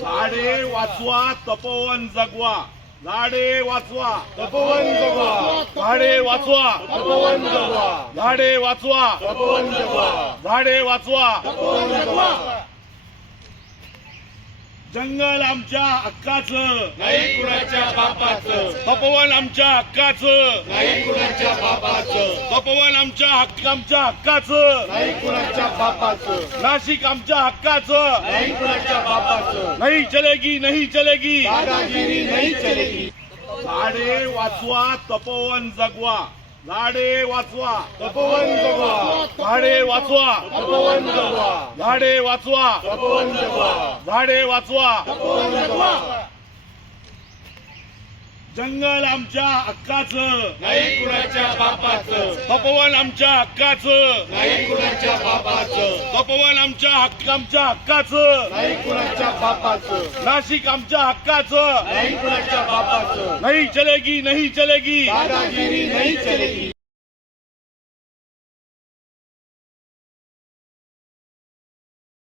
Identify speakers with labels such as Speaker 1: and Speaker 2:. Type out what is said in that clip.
Speaker 1: झाडे वाचवा तपोवन जगवा. झाडे वाचवा
Speaker 2: तपोवन जगवा.
Speaker 1: झाडे वाचवा
Speaker 2: तपोवन जगवा.
Speaker 1: झाडे वाचवा
Speaker 2: तपोवन जगवा.
Speaker 1: झाडे वाचवा
Speaker 2: तपोवन जगवा.
Speaker 1: जंगल आमच्या हक्काचं.
Speaker 2: नाही कुणाच्या बापाचं.
Speaker 1: तपोवन आमच्या हक्काचं.
Speaker 2: नाही कुणाच्या बापाचं.
Speaker 1: तपोवन आमच्या हक्क आमच्या हक्काचं.
Speaker 2: नाही कुणाच्या बापाचं.
Speaker 1: नाशिक आमच्या हक्काचं.
Speaker 2: नाही कुणाच्या बापाचं.
Speaker 1: नाही चलेगी नाही चलेगी.
Speaker 2: दादागिरी नाही चलेगी.
Speaker 1: झाडे वाचवा तपोवन जगवा. झाडे वाचवा
Speaker 2: तपोवन जगवा.
Speaker 1: झाडे वाचवा. झाडे वाचवा. झाडे वाचवा. जंगल आमच्या हक्काचं.
Speaker 2: नाही कुणाच्या बापाचं
Speaker 1: तपोवन आमच्या हक्काचं.
Speaker 2: नाही कुणाच्या बापाचं
Speaker 1: तपोवन आमच्या हक्क आमच्या हक्काचं.
Speaker 2: नाही कुणाच्या बापाचं
Speaker 1: नाशिक आमच्या हक्काचं.
Speaker 2: नाही कुणाच्या बापाचं.
Speaker 1: नाही चलेगी नाही चलेगी.
Speaker 2: दादागिरी नाही चलेगी.